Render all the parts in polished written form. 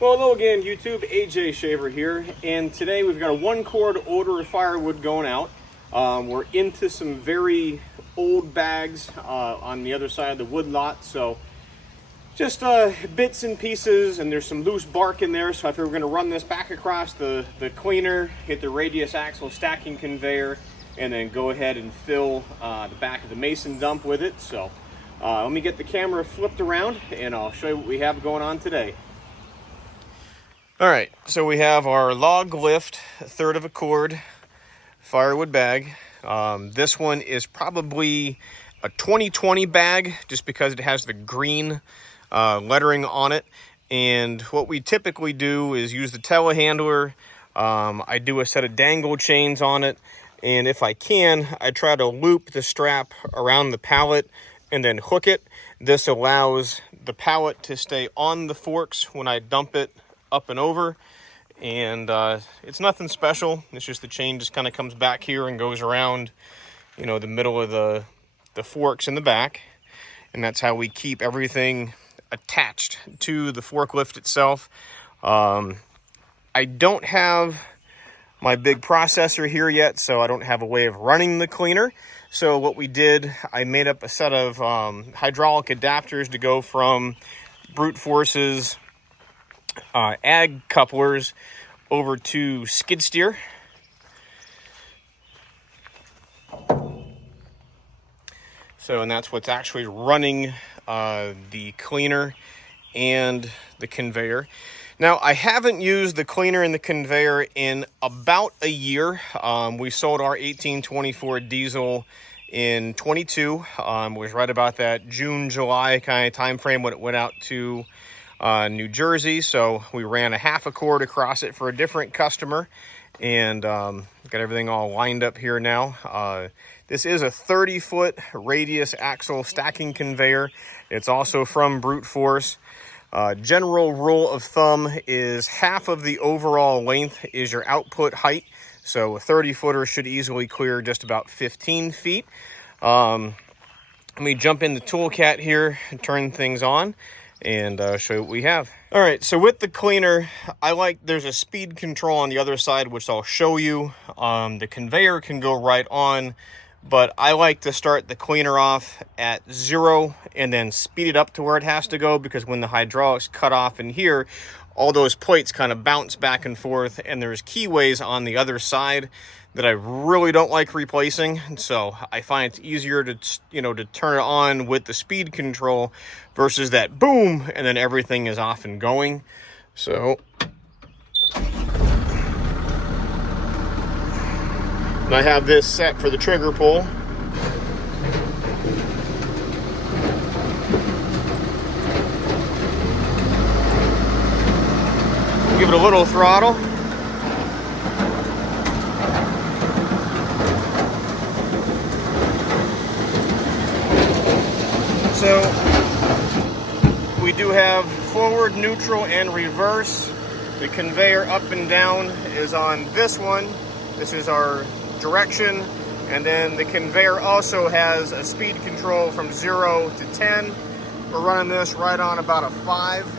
Well, hello again, YouTube. AJ Shaver here, and today we've got a one-cord order of firewood going out. We're into some very old bags on the other side of the wood lot, so just bits and pieces, and there's some loose bark in there, so I figured we're going to run this back across the cleaner, hit the radius axle stacking conveyor, and then go ahead and fill the back of the mason dump with it. So let me get the camera flipped around, and I'll show you what we have going on today. All right, so we have our log lift, a third of a cord firewood bag. This one is probably a 2020 bag just because it has the green lettering on it. And what we typically do is use the telehandler. I do a set of dangle chains on it. And if I can, I try to loop the strap around the pallet and then hook it. This allows the pallet to stay on the forks when I dump it up and over, and it's nothing special. It's just the chain just kind of comes back here and goes around, you know, the middle of the forks in the back, and that's how we keep everything attached to the forklift itself. I don't have my big processor here yet, so I don't have a way of running the cleaner. So what we did, I made up a set of hydraulic adapters to go from SplitForce's ag couplers over to skid steer. So, and that's what's actually running the cleaner and the conveyor. Now, I haven't used the cleaner and the conveyor in about a year. We sold our 1824 diesel in 22. Was right about that June, July kind of time frame when it went out to New Jersey. So we ran a half a cord across it for a different customer, and got everything all lined up here now. This is a 30-foot radius axle stacking conveyor. It's also from SplitForce. General rule of thumb is half of the overall length is your output height. So a 30-footer should easily clear just about 15 feet. Let me jump in the toolcat here and turn things on and show you what we have. All right, so with the cleaner, there's a speed control on the other side, which I'll show you. The conveyor can go right on, but I like to start the cleaner off at 0 and then speed it up to where it has to go, because when the hydraulics cut off in here, all those plates kind of bounce back and forth, and there's keyways on the other side that I really don't like replacing. So I find it's easier to, to turn it on with the speed control versus that boom, and then everything is off and going. So and I have this set for the trigger pull. Give it a little throttle. So we do have forward, neutral, and reverse. The conveyor up and down is on this one. This is our direction. And then the conveyor also has a speed control from 0 to 10. We're running this right on about a 5.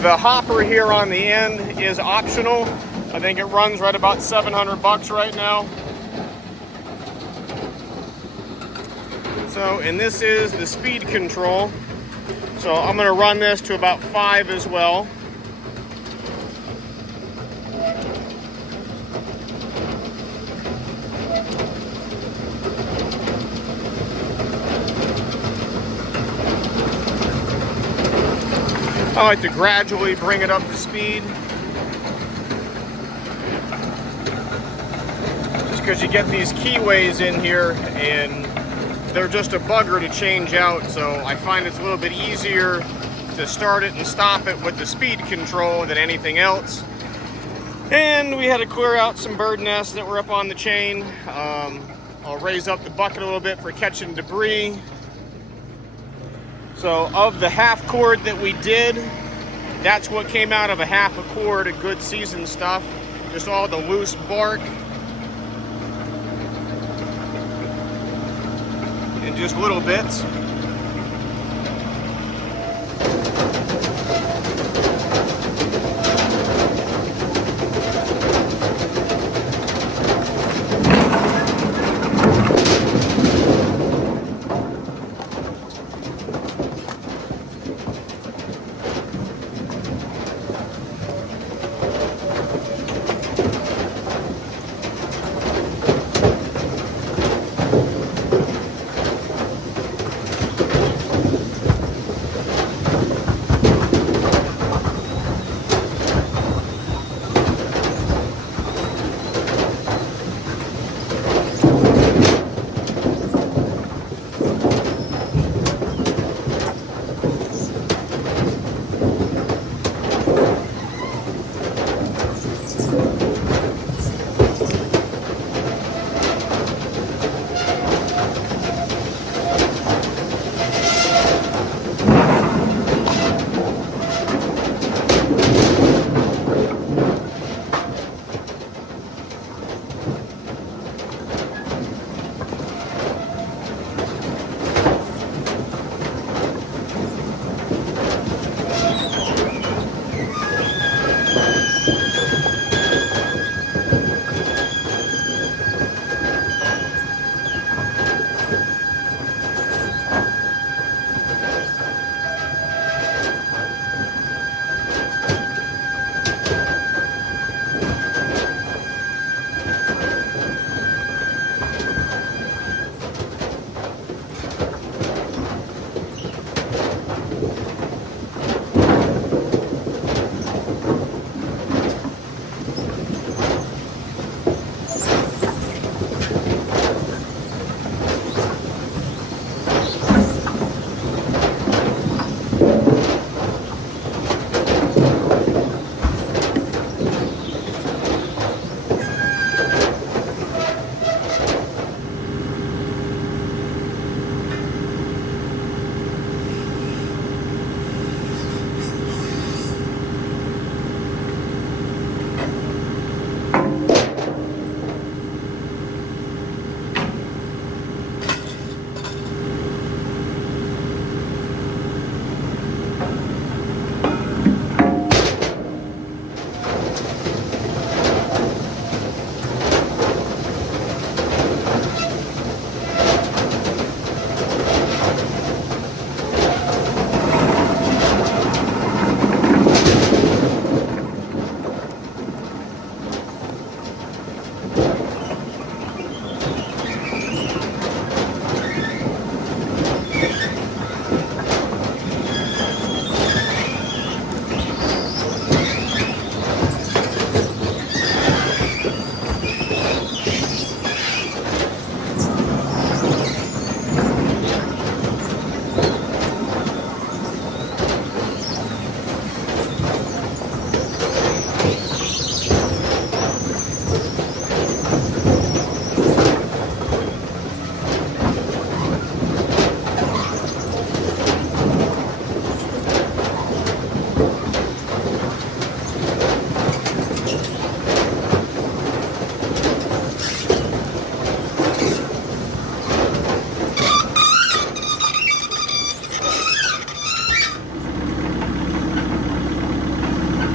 The hopper here on the end is optional. I think it runs right about $700 right now. So, and this is the speed control. So I'm gonna run this to about 5 as well. I like to gradually bring it up to speed, just because you get these keyways in here and they're just a bugger to change out. So I find it's a little bit easier to start it and stop it with the speed control than anything else. And we had to clear out some bird nests that were up on the chain. I'll raise up the bucket a little bit for catching debris. So of the half cord that we did, That's what came out of a half a cord of good seasoned stuff. Just all the loose bark. And just little bits.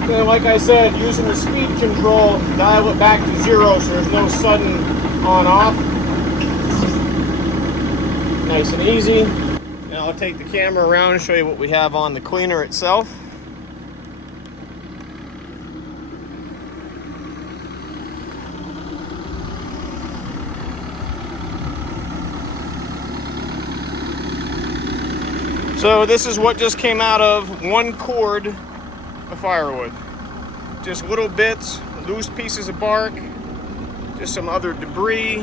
And like I said, using the speed control, dial it back to 0 so there's no sudden on-off. Nice and easy. Now I'll take the camera around and show you what we have on the cleaner itself. So this is what just came out of 1 cord of firewood. Just little bits, loose pieces of bark, just some other debris.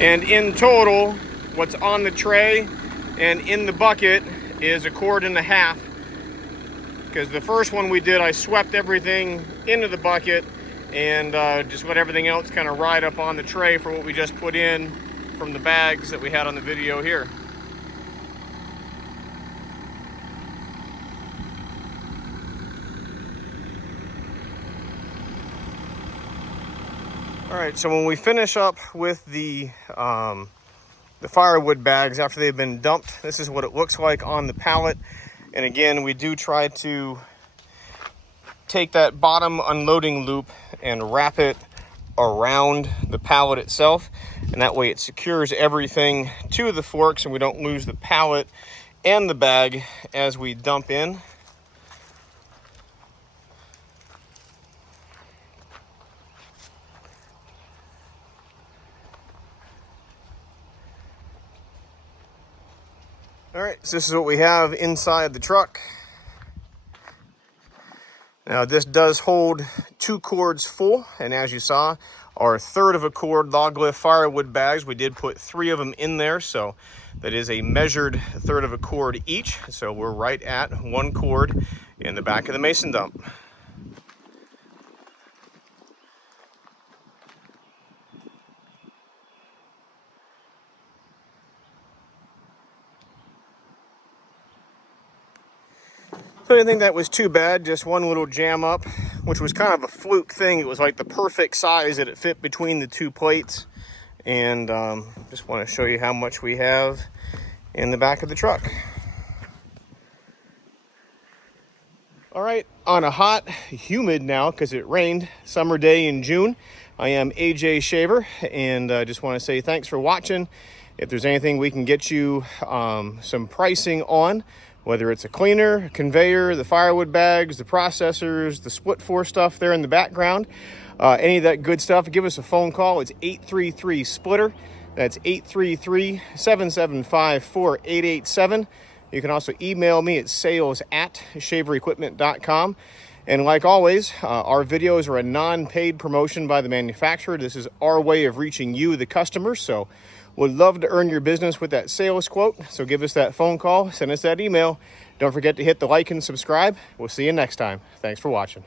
And in total, what's on the tray and in the bucket is 1.5 cords. Because the first one we did, I swept everything into the bucket and just let everything else kind of ride up on the tray for what we just put in from the bags that we had on the video here. All right, so when we finish up with the firewood bags after they've been dumped, this is what it looks like on the pallet. And again, we do try to take that bottom unloading loop and wrap it around the pallet itself, and that way it secures everything to the forks and we don't lose the pallet and the bag as we dump in. All right, so this is what we have inside the truck. Now this does hold 2 cords full, and as you saw, our 1/3 of a cord log lift firewood bags, we did put 3 of them in there, so that is a measured 1/3 of a cord each. So we're right at 1 cord in the back of the mason dump. So I didn't think that was too bad, just one little jam up, which was kind of a fluke thing. It was like the perfect size that it fit between the 2 plates. And just want to show you how much we have in the back of the truck. All right, on a hot, humid now, because it rained, summer day in June, I am AJ Shaver, and I just want to say thanks for watching. If there's anything we can get you some pricing on, whether it's a cleaner, a conveyor, the firewood bags, the processors, the SplitForce stuff there in the background, any of that good stuff, give us a phone call. It's 833-SPLITTER. That's 833-775-4887. You can also email me at sales@shaverequipment.com. And like always, our videos are a non-paid promotion by the manufacturer. This is our way of reaching you, the customer. So would love to earn your business with that sales quote. So give us that phone call, send us that email. Don't forget to hit the like and subscribe. We'll see you next time. Thanks for watching.